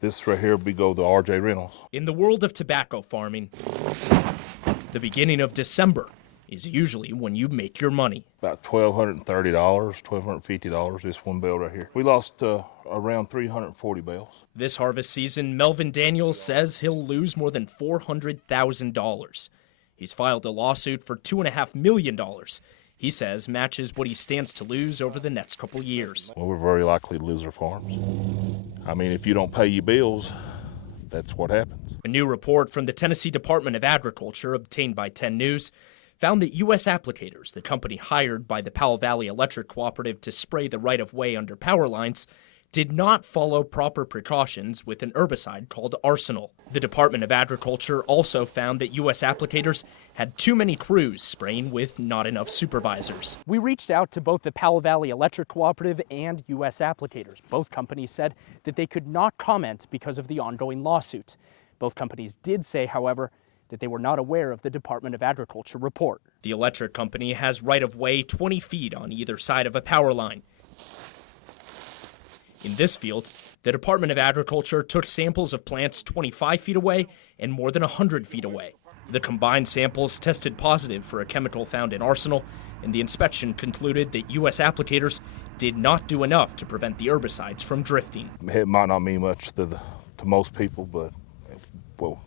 This right here we go to RJ Reynolds. In the world of tobacco farming, the beginning of December is usually when you make your money. About $1,230, $1,250, this one bale right here. We lost around 340 bales. This harvest season, Melvin Daniels says he'll lose more than $400,000. He's filed a lawsuit for $2.5 million. He says matches what he stands to lose over the next couple years. Well, we're very likely to lose our farms. I mean, if you don't pay your bills, that's what happens. A new report from the Tennessee Department of Agriculture, obtained by 10 News, found that U.S. Applicators, the company hired by the Powell Valley Electric Cooperative to spray the right-of-way under power lines, did not follow proper precautions with an herbicide called Arsenal. The Department of Agriculture also found that U.S. Applicators had too many crews spraying with not enough supervisors. We reached out to both the Powell Valley Electric Cooperative and U.S. Applicators. Both companies said that they could not comment because of the ongoing lawsuit. Both companies did say, however, that they were not aware of the Department of Agriculture report. The electric company has right-of-way 20 feet on either side of a power line. In this field, the Department of Agriculture took samples of plants 25 feet away and more than 100 feet away. The combined samples tested positive for a chemical found in Arsenal, and the inspection concluded that U.S. Applicators did not do enough to prevent the herbicides from drifting. It might not mean much to most people, but, well,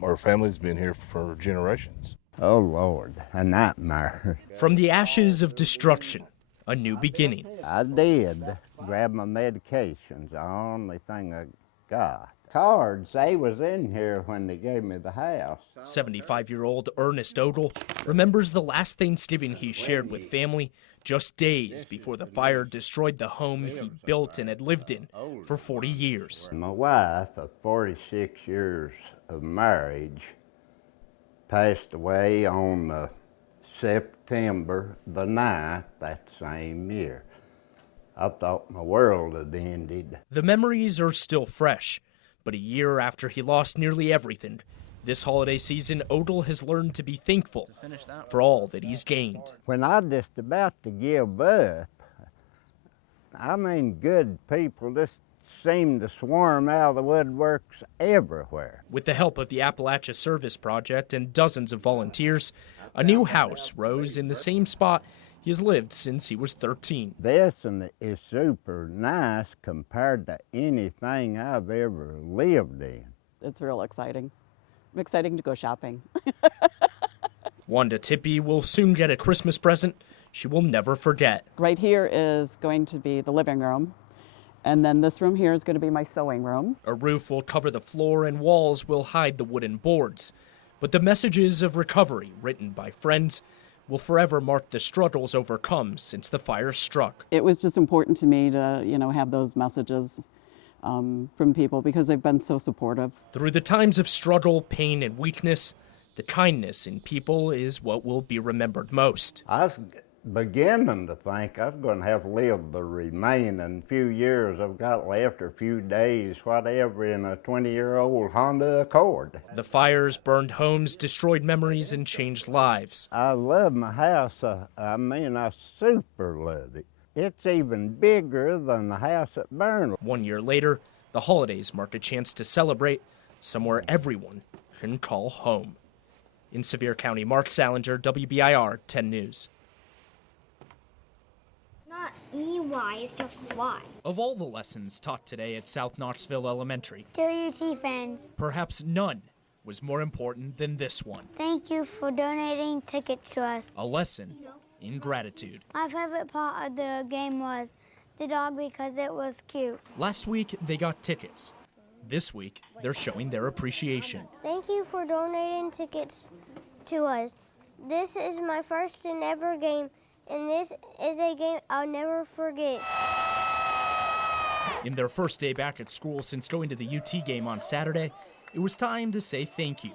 our family's been here for generations. Oh, Lord, a nightmare. From the ashes of destruction, a new beginning. I did grab my medications, the only thing I got. Cards, they was in here when they gave me the house. 75-year-old Ernest Ogle remembers the last Thanksgiving he shared with family just days before the fire destroyed the home he built and had lived in for 40 years. My wife, of 46 years of marriage, passed away on September the 9th that same year. I thought my world had ended. The memories are still fresh, but a year after he lost nearly everything, this holiday season, Ogle has learned to be thankful for all that he's gained. When I was just about to give up, I mean, good people just seemed to swarm out of the woodworks everywhere. With the help of the Appalachia Service Project and dozens of volunteers, a new house rose in the same spot he has lived since he was 13. This one is super nice compared to anything I've ever lived in. It's real exciting. I'm excited to go shopping. Wanda Tippy will soon get a Christmas present she will never forget. Right here is going to be the living room, and then this room here is going to be my sewing room. A roof will cover the floor and walls will hide the wooden boards. But the messages of recovery written by friends will forever mark the struggles overcome since the fire struck. It was just important to me to, have those messages from people because they've been so supportive. Through the times of struggle, pain, and weakness, the kindness in people is what will be remembered most. I was beginning to think I was going to have to live the remaining few years I've got left, or a few days, whatever, in a 20-year-old Honda Accord. The fires burned homes, destroyed memories, and changed lives. I love my house. I super love it. It's even bigger than the house that burned. 1 year later, the holidays mark a chance to celebrate somewhere everyone can call home. In Sevier County, Marc Sallinger, WBIR 10 News. Not EY, it's just Y. Of all the lessons taught today at South Knoxville Elementary, WT fans, perhaps none was more important than this one. thank you for donating tickets to us. A lesson in gratitude. My favorite part of the game was the dog because it was cute. Last week, they got tickets. This week, they're showing their appreciation. Thank you for donating tickets to us. This is my first and ever game, and this is a game I'll never forget. In their first day back at school since going to the UT game on Saturday, it was time to say thank you.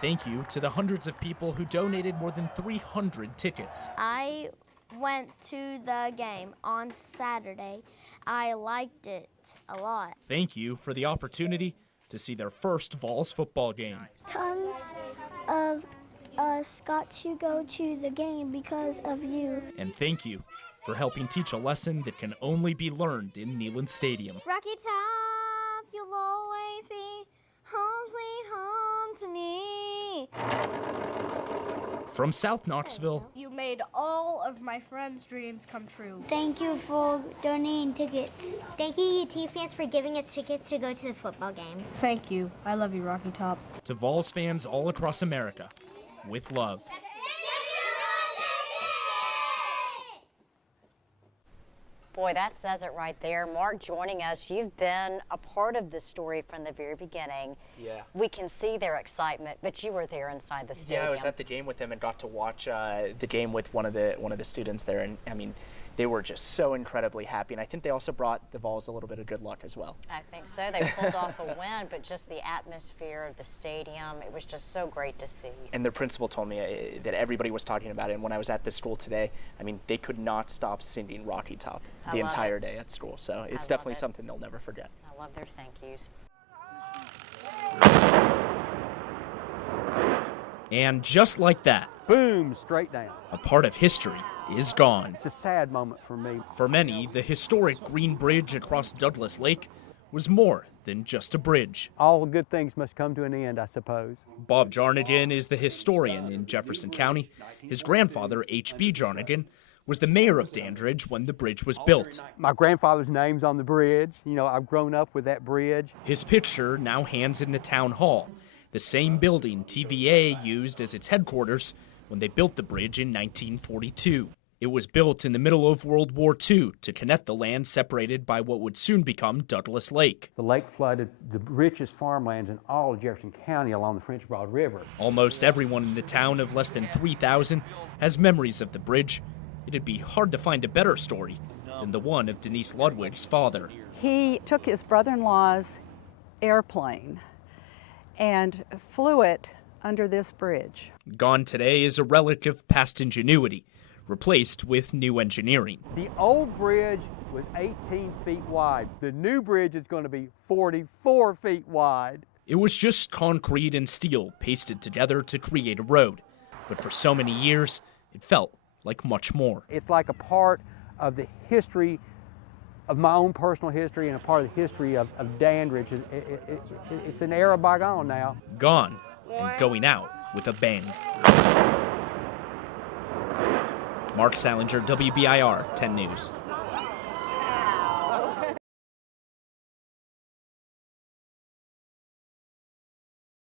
Thank you to the hundreds of people who donated more than 300 tickets. I went to the game on Saturday. I liked it a lot. Thank you for the opportunity to see their first Vols football game. Tons of us got to go to the game because of you. And thank you for helping teach a lesson that can only be learned in Neyland Stadium. Rocky Top, you'll always be home sweet home to me. From South Knoxville, You made all of my friends' dreams come true. Thank you for donating tickets. Thank you, UT fans, for giving us tickets to go to the football game. Thank you. I love you, Rocky Top. to Vols fans all across America, with love. Boy, that says it right there. Mark joining us, you've been a part of this story from the very beginning. Yeah. We can see their excitement, but you were there inside the stadium. Yeah, I was at the game with them and got to watch the game with one of the students there, and I mean, they were just so incredibly happy, and I think they also brought the Vols a little bit of good luck as well. I think so. They pulled off a win, but just the atmosphere of the stadium, it was just so great to see. And their principal told me that everybody was talking about it, and when I was at the school today, I mean, they could not stop singing Rocky Top the entire day at school, so it's definitely something they'll never forget. I love their thank yous. And just like that, boom, straight down. a part of history is gone. It's a sad moment for me. For many, the historic Green Bridge across Douglas Lake was more than just a bridge. All good things must come to an end, I suppose. Bob Jarnigan is the historian in Jefferson County. His grandfather, H.B. Jarnigan, was the mayor of Dandridge when the bridge was built. My grandfather's name's on the bridge. You know, I've grown up with that bridge. His picture now hangs in the town hall, the same building TVA used as its headquarters when they built the bridge in 1942. It was built in the middle of World War II to connect the land separated by what would soon become Douglas Lake. The lake flooded the richest farmlands in all of Jefferson County along the French Broad River. Almost everyone in the town of less than 3,000 has memories of the bridge. It'd be hard to find a better story than the one of Denise Ludwig's father. He took his brother-in-law's airplane and flew it under this bridge. Gone today is a relic of past ingenuity, replaced with new engineering. The old bridge was 18 feet wide. The new bridge is going to be 44 feet wide. It was just concrete and steel pasted together to create a road. But for so many years, it felt like much more. It's like a part of the history of my own personal history and a part of the history of Dandridge. It's an era bygone now. Gone and going out with a bang. Marc Sallinger, WBIR 10 News.